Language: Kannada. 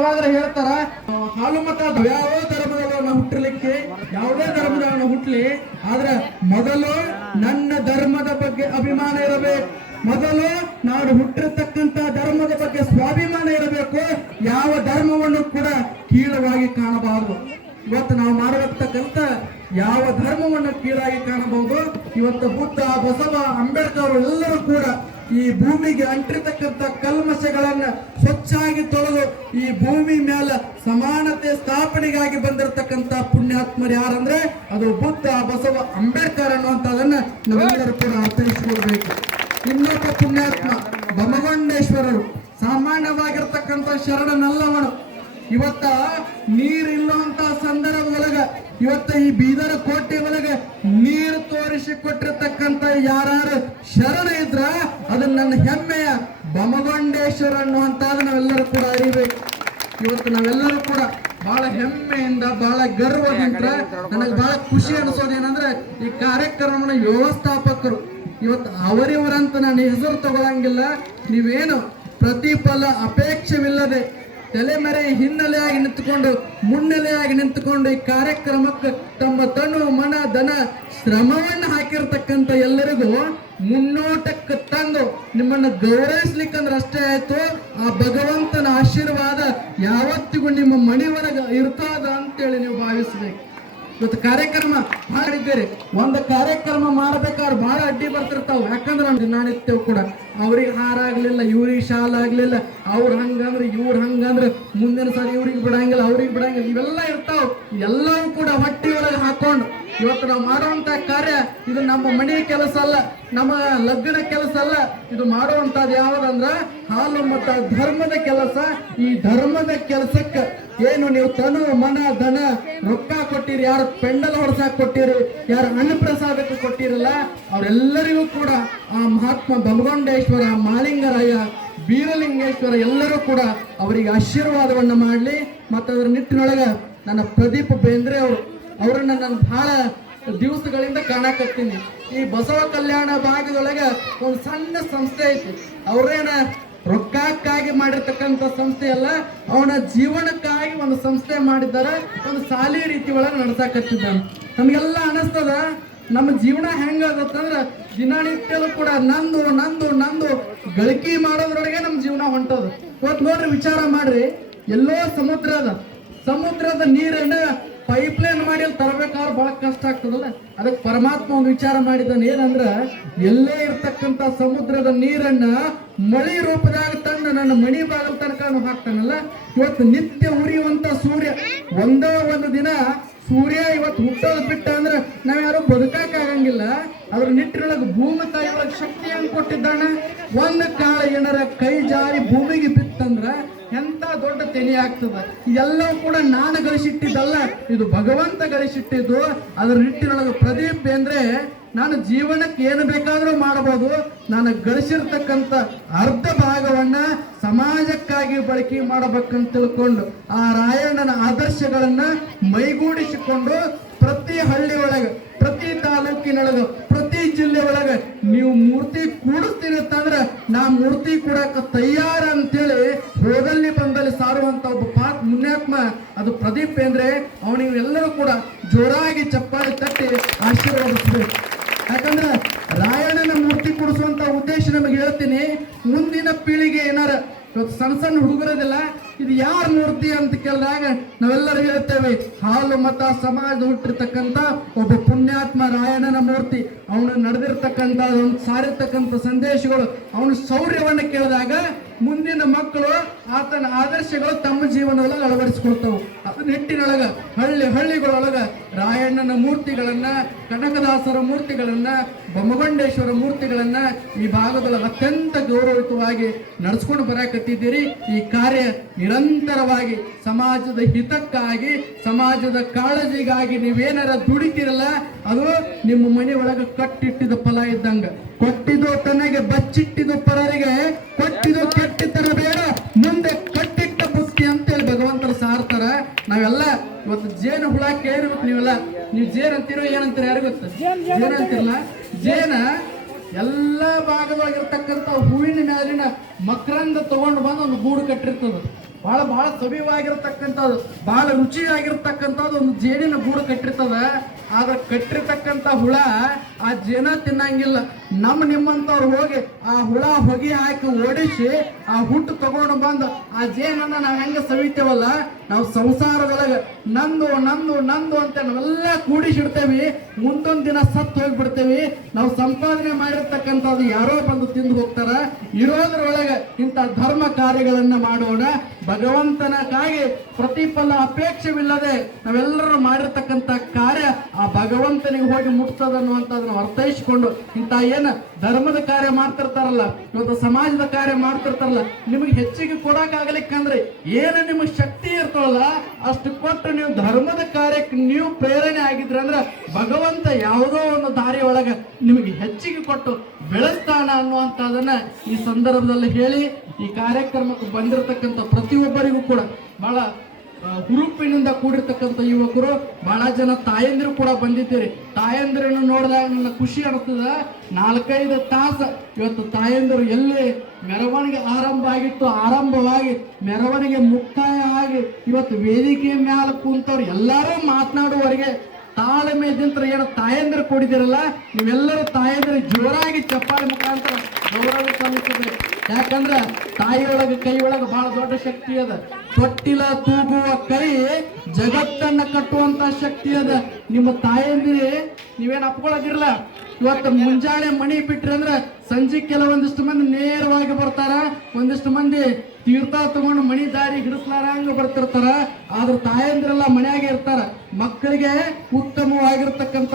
ಹೇಳ್ತಾರ ಹಾಲು ಮತ ಯಾವ ಧರ್ಮದವನ್ನ ಹುಟ್ಟಲಿಕ್ಕೆ ಯಾವುದೇ ಧರ್ಮದವನ್ನ ಹುಟ್ಟಲಿ, ಆದ್ರೆ ಮೊದಲು ನನ್ನ ಧರ್ಮದ ಬಗ್ಗೆ ಅಭಿಮಾನ ಇರಬೇಕು. ಮೊದಲು ನಾನು ಹುಟ್ಟಿರ್ತಕ್ಕಂತ ಧರ್ಮದ ಬಗ್ಗೆ ಸ್ವಾಭಿಮಾನ ಇರಬೇಕು. ಯಾವ ಧರ್ಮವನ್ನು ಕೂಡ ಕೀಳವಾಗಿ ಕಾಣಬಾರದು. ಇವತ್ತು ನಾವು ಮಾಡಿರ್ತಕ್ಕಂಥ ಯಾವ ಧರ್ಮವನ್ನು ಕೀಳಾಗಿ ಕಾಣಬಹುದು. ಇವತ್ತು ಬುದ್ಧ, ಬಸವ, ಅಂಬೇಡ್ಕರ್ ಎಲ್ಲರೂ ಕೂಡ ಈ ಭೂಮಿಗೆ ಅಂಟಿರ್ತಕ್ಕಂಥ ಕಲ್ಮಶಗಳನ್ನ ಸ್ವಚ್ಛಾಗಿ ತೊಳೆದು ಈ ಭೂಮಿ ಮೇಲೆ ಸಮಾನತೆ ಸ್ಥಾಪನೆಗಾಗಿ ಬಂದಿರತಕ್ಕಂತ ಪುಣ್ಯಾತ್ಮರು ಯಾರಂದ್ರೆ ಅದು ಬುದ್ಧ, ಬಸವ, ಅಂಬೇಡ್ಕರ್ ಅನ್ನುವಂಥದನ್ನ ನಾವೆಲ್ಲರೂ ಕೂಡ ಅರ್ಥೈಸಿಕೊಳ್ಬೇಕು. ಇನ್ನೊಬ್ಬ ಪುಣ್ಯಾತ್ಮ ಬಮಗೊಂಡೇಶ್ವರರು, ಸಾಮಾನ್ಯವಾಗಿರ್ತಕ್ಕಂಥ ಶರಣನಲ್ಲವನು. ಇವತ್ತ ನೀರಿಲ್ಲುವಂತ ಸಂದರ್ಭದೊಳಗ ಇವತ್ತ ಈ ಬೀದರ ಕೋಟೆ ಒಳಗೆ ನೀರು ತೋರಿಸಿ ಕೊಟ್ಟಿರ್ತಕ್ಕಂಥ ಯಾರು ಶರಣ ಇದ್ರ ಅದು ನನ್ನ ಹೆಮ್ಮೆಯ ಬಮಗೊಂಡೇಶ್ವರ ಅನ್ನುವಂತಾದ ನಾವೆಲ್ಲರೂ ಕೂಡ ಅರಿಬೇಕು. ಇವತ್ತು ನಾವೆಲ್ಲರೂ ಕೂಡ ಬಹಳ ಹೆಮ್ಮೆಯಿಂದ ಬಹಳ ಗರ್ವದಿಂದ ನನಗೆ ಬಹಳ ಖುಷಿ ಅನಿಸೋದೇನಂದ್ರೆ ಈ ಕಾರ್ಯಕ್ರಮದ ವ್ಯವಸ್ಥಾಪಕರು ಇವತ್ತು ಅವರಿವರಂತ ನಾನು ಹೆಸರು ತಗೊಳಂಗಿಲ್ಲ. ನೀವೇನು ಪ್ರತಿಫಲ ಅಪೇಕ್ಷವಿಲ್ಲದೆ ತಲೆಮರೆ ಹಿನ್ನೆಲೆಯಾಗಿ ನಿಂತುಕೊಂಡು ಮುನ್ನೆಲೆಯಾಗಿ ನಿಂತುಕೊಂಡು ಈ ಕಾರ್ಯಕ್ರಮಕ್ಕೆ ತಮ್ಮ ತನು ಮನ ಧನ ಶ್ರಮವನ್ನು ಹಾಕಿರ್ತಕ್ಕಂಥ ಎಲ್ಲರಿಗೂ ಮುನ್ನೋಟಕ್ಕೆ ತಂದು ನಿಮ್ಮನ್ನು ಗೌರವಿಸ್ಲಿಕ್ಕಂದ್ರೆ ಅಷ್ಟೇ ಆಯ್ತು. ಆ ಭಗವಂತನ ಆಶೀರ್ವಾದ ಯಾವತ್ತಿಗೂ ನಿಮ್ಮ ಮನೆಯೊಳಗೆ ಇರ್ತದ ಅಂತೇಳಿ ನೀವು ಭಾವಿಸ್ಬೇಕು. ಇವತ್ತು ಕಾರ್ಯಕ್ರಮ ಮಾಡಿದ್ದೀರಿ. ಒಂದು ಕಾರ್ಯಕ್ರಮ ಮಾಡ್ಬೇಕಾದ್ರೆ ಬಹಳ ಅಡ್ಡಿ ಬರ್ತಿರ್ತಾವ. ಯಾಕಂದ್ರೆ ದಿನನಿತ್ಯವೂ ಕೂಡ ಅವ್ರಿಗೆ ಹಾರ ಆಗ್ಲಿಲ್ಲ, ಇವ್ರಿಗೆ ಶಾಲ ಆಗ್ಲಿಲ್ಲ, ಅವ್ರ ಹಂಗಂದ್ರೆ ಇವ್ರ ಹಂಗಂದ್ರೆ ಮುಂದಿನ ಸಲ ಇವ್ರಿಗೆ ಬಿಡಂಗಿಲ್ಲ, ಅವ್ರಿಗೆ ಬಿಡಂಗಿಲ್ಲ, ಇವೆಲ್ಲ ಇರ್ತಾವ. ಎಲ್ಲವೂ ಕೂಡ ಹೊಟ್ಟೆಯೊಳಗೆ ಹಾಕೊಂಡು ಇವತ್ತು ನಾವು ಮಾಡುವಂತ ಕಾರ್ಯ ಇದು ನಮ್ಮ ಮನೆಯ ಕೆಲಸ ಅಲ್ಲ, ನಮ್ಮ ಲಗ್ನ ಕೆಲಸ ಅಲ್ಲ. ಇದು ಮಾಡುವಂತದ್ದು ಯಾವ್ದಂದ್ರ ಹಾಲು ಮತ ಧರ್ಮದ ಕೆಲಸ. ಈ ಧರ್ಮದ ಕೆಲಸಕ್ಕೆ ಏನು ನೀವು ತನು ಮನ ಧನ ರೊಕ್ಕ ಕೊಟ್ಟಿರಿ, ಯಾರು ಪೆಂಡಲ್ ಹೊಡ್ಸಾಕ್ ಕೊಟ್ಟಿರಿ, ಯಾರು ಅನ್ನಪ್ರಸಾದಕ್ಕೆ ಕೊಟ್ಟಿರಲ್ಲ, ಅವರೆಲ್ಲರಿಗೂ ಕೂಡ ಆ ಮಹಾತ್ಮ ಬಮಗೊಂಡೇಶ್ವರ, ಮಾಳಿಂಗರಾಯ, ಬೀರಲಿಂಗೇಶ್ವರ ಎಲ್ಲರೂ ಕೂಡ ಅವರಿಗೆ ಆಶೀರ್ವಾದವನ್ನ ಮಾಡಲಿ. ಮತ್ತು ಅದರ ನಿಟ್ಟಿನೊಳಗೆ ನನ್ನ ಪ್ರದೀಪ್ ಬೇಂದ್ರೆ ಅವರನ್ನ ನಾನು ಬಹಳ ದಿವಸಗಳಿಂದ ಕಾಣಕತ್ತೀನಿ. ಈ ಬಸವ ಕಲ್ಯಾಣ ಭಾಗದೊಳಗೆ ಒಂದು ಸಣ್ಣ ಸಂಸ್ಥೆ ಐತಿ. ಅವ್ರೇನ ರೊಕ್ಕಕ್ಕಾಗಿ ಮಾಡಿರ್ತಕ್ಕಂಥ ಸಂಸ್ಥೆ ಅಲ್ಲ, ಅವನ ಜೀವನಕ್ಕಾಗಿ ಒಂದು ಸಂಸ್ಥೆ ಮಾಡಿದ್ದಾರೆ. ಒಂದು ಶಾಲೆ ರೀತಿ ಒಳಗೆ ನಡ್ಸಾಕತ್ತಿದ್ದಾನೆ. ನಮಗೆಲ್ಲ ಅನಿಸ್ತದ ನಮ್ಮ ಜೀವನ ಹೆಂಗಾಗತ್ತಂದ್ರೆ ದಿನನಿತ್ಯಲೂ ಕೂಡ ನಂದು ನಂದು ನಂದು ಗಳಿಕೆ ಮಾಡೋದ್ರೊಳಗೆ ನಮ್ಮ ಜೀವನ ಹೊಂಟೋದು. ಇವತ್ತು ನೋಡ್ರಿ, ವಿಚಾರ ಮಾಡ್ರಿ, ಎಲ್ಲೋ ಸಮುದ್ರದ ನೀರನ್ನ ಪೈಪ್ಲೈನ್ ಮಾಡಿ ಅಲ್ಲಿ ತರಬೇಕಾದ್ರೆ ಬಹಳ ಕಷ್ಟ ಆಗ್ತದಲ್ಲ. ಅದಕ್ಕೆ ಪರಮಾತ್ಮ ಒಂದು ವಿಚಾರ ಮಾಡಿದ್ದಾನೆ. ಏನಂದ್ರ ಎಲ್ಲೇ ಇರ್ತಕ್ಕಂಥ ಸಮುದ್ರದ ನೀರನ್ನ ಮಳಿ ರೂಪದಾಗ ತಂದು ನನ್ನ ಮಣಿ ಬಾಗಲ್ ತನಕ ಹಾಕ್ತಾನಲ್ಲ. ಇವತ್ತು ನಿತ್ಯ ಉರಿಯುವಂತ ಸೂರ್ಯ ಒಂದು ದಿನ ಸೂರ್ಯ ಇವತ್ತು ಹುಟ್ಟೋದು ಬಿಟ್ಟ ಅಂದ್ರೆ ನಾವ್ಯಾರು ಬದುಕಾಗಂಗಿಲ್ಲ. ಅದ್ರ ನಿಟ್ಟಿನೊಳಗೆ ಭೂಮಿ ತಾಯಿ ಒಳಗೆ ಶಕ್ತಿ ಹಂಗೆ ಕೊಟ್ಟಿದ್ದಾನೆ. ಒಂದು ಕಾಳ ಏನಾರ ಕೈ ಜಾರಿ ಭೂಮಿಗೆ ಬಿತ್ತಂದ್ರ ಎಂತ ದೊಡ್ಡ ತೆನೆ ಆಗ್ತದ. ಎಲ್ಲವೂ ಕೂಡ ನಾನು ಗಳಿಸಿಟ್ಟಿದ್ದಲ್ಲ, ಇದು ಭಗವಂತ ಗಳಿಸಿಟ್ಟಿದ್ದು. ಅದರ ನಿಟ್ಟಿನೊಳಗೆ ಪ್ರದೀಪ್ ಅಂದ್ರೆ ನಾನು ಜೀವನಕ್ಕೆ ಏನು ಬೇಕಾದ್ರೂ ಮಾಡಬಹುದು. ನಾನು ಗಳಿಸಿರ್ತಕ್ಕಂಥ ಅರ್ಧ ಭಾಗವನ್ನ ಸಮಾಜಕ್ಕಾಗಿ ಬಳಕೆ ಮಾಡಬೇಕಂತ ತಿಳ್ಕೊಂಡು ಆ ರಾಯಣ್ಣನ ಆದರ್ಶಗಳನ್ನ ಮೈಗೂಡಿಸಿಕೊಂಡು ಪ್ರತಿ ಹಳ್ಳಿ ಒಳಗೆ, ಪ್ರತಿ ತಾಲೂಕಿನೊಳಗೆ, ಪ್ರತಿ ಜಿಲ್ಲೆ ಒಳಗೆ ನೀವು ಮೂರ್ತಿ ಕೂಡಿಸ್ತೀರಿ ಅಂತಂದ್ರೆ ನಾ ಮೂರ್ತಿ ಕೂಡಕ್ಕೆ ತಯಾರ ಅಂತೇಳಿ ಹೋದಲ್ಲಿ ಬಂದಲ್ಲಿ ಸಾರುವಂತ ಒಬ್ಬ ಮುನ್ಯಾತ್ಮ ಅದು ಪ್ರದೀಪ್ ಅಂದ್ರೆ ಅವನಿಗೆ ಎಲ್ಲರೂ ಕೂಡ ಜೋರಾಗಿ ಚಪ್ಪಾಳಿ ತಟ್ಟಿ ಆಶೀರ್ವಾದಿಸ್ಬೇಕು. ಯಾಕಂದ್ರೆ ರಾಯಣ್ಣನ ಮೂರ್ತಿ ಕೂಡಿಸುವಂತ ಉದ್ದೇಶ ನಮಗೆ ಹೇಳ್ತೀನಿ. ಮುಂದಿನ ಪೀಳಿಗೆ ಏನಾರ ಇವತ್ತು ಸಣ್ಣ ಹುಡುಗರದಿಲ್ಲ, ಇದು ಯಾರ ಮೂರ್ತಿ ಅಂತ ಕೇಳಿದಾಗ ನಾವೆಲ್ಲರೂ ಹೇಳ್ತೇವೆ ಹಾಲು ಮತ ಸಮಾಜ ಹುಟ್ಟಿರ್ತಕ್ಕಂಥ ಒಬ್ಬ ಪುಣ್ಯಾತ್ಮ ರಾಯಣ್ಣನ ಮೂರ್ತಿ. ಅವನು ನಡೆದಿರ್ತಕ್ಕಂಥ ಒಂದು ಸಾರಿರ್ತಕ್ಕಂಥ ಸಂದೇಶಗಳು, ಅವನ ಶೌರ್ಯವನ್ನು ಕೇಳಿದಾಗ ಮುಂದಿನ ಮಕ್ಕಳು ಆತನ ಆದರ್ಶಗಳು ತಮ್ಮ ಜೀವನದೊಳಗೆ ಅಳವಡಿಸಿಕೊಳ್ತಾವೆ. ಅದು ನಿಟ್ಟಿನೊಳಗ ಹಳ್ಳಿಗಳೊಳಗ ರಾಯಣ್ಣನ ಮೂರ್ತಿಗಳನ್ನ, ಕನಕದಾಸರ ಮೂರ್ತಿಗಳನ್ನ, ಬಮಗೊಂಡೇಶ್ವರ ಮೂರ್ತಿಗಳನ್ನ ಈ ಭಾಗದೊಳಗೆ ಅತ್ಯಂತ ಗೌರವಯುತವಾಗಿ ನಡೆಸ್ಕೊಂಡು ಬರಕತ್ತಿದ್ದೀರಿ. ಈ ಕಾರ್ಯ ನಿರಂತರವಾಗಿ ಸಮಾಜದ ಹಿತಕ್ಕಾಗಿ, ಸಮಾಜದ ಕಾಳಜಿಗಾಗಿ ನೀವೇನಾರ ದುಡಿತೀರಲ್ಲ, ಅದು ನಿಮ್ಮ ಮನೆ ಒಳಗೆ ಕಟ್ಟಿಟ್ಟಿದ ಫಲ ಇದ್ದಂಗ. ಕೊಟ್ಟಿದ್ದು ತನಗೆ ಬಚ್ಚಿಟ್ಟಿದ್ದು ಪರರಿಗೆ, ಕೊಟ್ಟಿದ್ದು ಕೆಟ್ಟಿತರ ಬೇಡ, ಮುಂದೆ ಕಟ್ಟಿಟ್ಟ ಬುತ್ತಿ ಅಂತೇಳಿ ಭಗವಂತರು ಸಾರ್ತಾರ. ನಾವೆಲ್ಲ ಇವತ್ತು ಜೇನು ಹುಳ ಕೇಳಿರ್ಬೇಕು. ನೀವು ಜೇನ್ ಅಂತೀರೋ ಏನಂತೀರ ಯಾರು ಗೊತ್ತ? ಜೇನ್ ಅಂತಿರಲ್ಲ. ಜೇನ ಎಲ್ಲ ಭಾಗದೊಳಗಿರ್ತಕ್ಕಂಥ ಹೂವಿನ ಮೇಲಿನ ಮಕರಂದ ತಗೊಂಡು ಬಂದು ಒಂದು ಗೂಡು ಕಟ್ಟಿರ್ತದ. ಬಹಳ ಬಹಳ ಸವಿವಾಗಿರ್ತಕ್ಕಂಥದ್ದು, ಬಹಳ ರುಚಿಯಾಗಿರ್ತಕ್ಕಂಥದ್ದು ಒಂದು ಜೇನಿನ ಗೂಡು ಕಟ್ಟಿರ್ತದ. ಆದ್ರೆ ಕಟ್ಟಿರ್ತಕ್ಕಂಥ ಹುಳ ಆ ಜೇನ ತಿನ್ನಂಗಿಲ್ಲ. ನಿಮ್ಮಂತವ್ರು ಹೋಗಿ ಆ ಹುಳ ಹೊಗೆ ಹಾಕಿ ಓಡಿಸಿ ಆ ಹುಟ್ಟು ತಗೊಂಡು ಬಂದು ಆ ಜೇನನ್ನ ನಾವು ಹೆಂಗ ಸವಿತೇವಲ್ಲ, ನಾವು ಸಂಸಾರದೊಳಗೆ ನಂದು ನಂದು ನಂದು ಅಂತ ನಾವೆಲ್ಲ ಕೂಡಿಸಿಡ್ತೇವಿ. ಮುಂದೊಂದು ದಿನ ಸತ್ತು ಹೋಗ್ಬಿಡ್ತೇವಿ. ನಾವು ಸಂಪಾದನೆ ಮಾಡಿರ್ತಕ್ಕಂಥದ್ದು ಯಾರೋ ಬಂದು ತಿಂದು ಹೋಗ್ತಾರ. ಇರೋದ್ರೊಳಗೆ ಇಂಥ ಧರ್ಮ ಕಾರ್ಯಗಳನ್ನ ಮಾಡೋಣ. ಭಗವಂತನಕ್ಕಾಗಿ ಪ್ರತಿಫಲ ಅಪೇಕ್ಷವಿಲ್ಲದೆ ನಾವೆಲ್ಲರೂ ಮಾಡಿರ್ತಕ್ಕಂಥ ಕಾರ್ಯ ಆ ಭಗವಂತನಿಗೆ ಹೋಗಿ ಮುಟ್ತದ ಅನ್ನುವಂಥದ್ದನ್ನು ಅರ್ಥೈಸಿಕೊಂಡು ಇಂಥ ಏನು ಧರ್ಮದ ಕಾರ್ಯ ಮಾಡ್ತಿರ್ತಾರಲ್ಲ, ಇವತ್ತು ಸಮಾಜದ ಕಾರ್ಯ ಮಾಡ್ತಿರ್ತಾರಲ್ಲ, ನಿಮಗೆ ಹೆಚ್ಚಿಗೆ ಕೊಡಕ್ಕಾಗಲಿಕ್ಕಂದ್ರೆ ಏನು ನಿಮಗೆ ಶಕ್ತಿ ಇರ್ತವಲ್ಲ ಅಷ್ಟು ಕೊಟ್ಟು ನೀವು ಧರ್ಮದ ಕಾರ್ಯಕ್ಕೆ ನೀವು ಪ್ರೇರಣೆ ಆಗಿದ್ರೆ ಅಂದ್ರೆ ಭಗವಂತ ಯಾವುದೋ ಒಂದು ದಾರಿ ಒಳಗೆ ನಿಮಗೆ ಹೆಚ್ಚಿಗೆ ಕೊಟ್ಟು ಬೆಳೆಸ್ತಾನ ಅನ್ನುವಂಥದ್ದನ್ನ ಈ ಸಂದರ್ಭದಲ್ಲಿ ಹೇಳಿ, ಈ ಕಾರ್ಯಕ್ರಮಕ್ಕೆ ಬಂದಿರತಕ್ಕಂಥ ಪ್ರತಿಯೊಬ್ಬರಿಗೂ ಕೂಡ ಬಹಳ ಹುರುಪಿನಿಂದ ಕೂಡಿರ್ತಕ್ಕಂಥ ಯುವಕರು, ಬಹಳ ಜನ ತಾಯಂದಿರು ಕೂಡ ಬಂದಿದ್ದೀರಿ. ತಾಯಂದಿರನ್ನು ನೋಡಿದಾಗ ನನ್ನ ಖುಷಿ ಅನಿಸ್ತದ. 4-5 ತಾಸು ಇವತ್ತು ತಾಯಂದಿರು ಎಲ್ಲಿ ಮೆರವಣಿಗೆ ಆರಂಭ ಆಗಿತ್ತು, ಆರಂಭವಾಗಿ ಮೆರವಣಿಗೆ ಮುಕ್ತಾಯ ಆಗಿ ಇವತ್ತು ವೇದಿಕೆಯ ಮ್ಯಾಲ ಕುಂತವ್ರು ಎಲ್ಲರೂ ಮಾತನಾಡುವವರೆಗೆ ತಾಳ್ಮೆದಿಂತ್ರ ಏನು ತಾಯಂದಿರು ಕೊಡಿದಿರಲ್ಲ, ನೀವೆಲ್ಲರೂ ತಾಯಂದಿರು ಜೋರಾಗಿ ಚಪ್ಪಾಳೆ ಮುಖಾಂತರ ಗೌರವ ಸಲ್ಲಿಸಿದ್ರಿ. ಯಾಕಂದ್ರೆ ತಾಯಿಯೊಳಗೆ ಕೈ ಒಳಗೆ ಬಹಳ ದೊಡ್ಡ ಶಕ್ತಿ ಅದ. ತೊಟ್ಟಿಲ ತೂಗುವ ಕೈ ಜಗತ್ತನ್ನ ಕಟ್ಟುವಂತ ಶಕ್ತಿ ಅದ. ನಿಮ್ಮ ತಾಯಂದಿರಿ ನೀವೇನು ಅಪ್ಕೊಳ್ಳೋದಿರಲ್ಲ. ಇವತ್ತು ಮುಂಜಾನೆ ಮಣಿ ಬಿಟ್ರಿ ಅಂದ್ರೆ ಸಂಜೆ ಕೆಲವೊಂದಿಷ್ಟು ಮಂದಿ ನೇರವಾಗಿ ಬರ್ತಾರ, ಒಂದಿಷ್ಟು ಮಂದಿ ತೀರ್ಥ ತಗೊಂಡು ಮಣಿ ದಾರಿ ಹಿಡಿಸ್ಲಾರಂಗ ಬರ್ತಿರ್ತಾರ. ಆದ್ರೆ ತಾಯಂದಿರೆಲ್ಲ ಮನೆಯಾಗೆ ಇರ್ತಾರ. ಮಕ್ಕಳಿಗೆ ಉತ್ತಮವಾಗಿರ್ತಕ್ಕಂಥ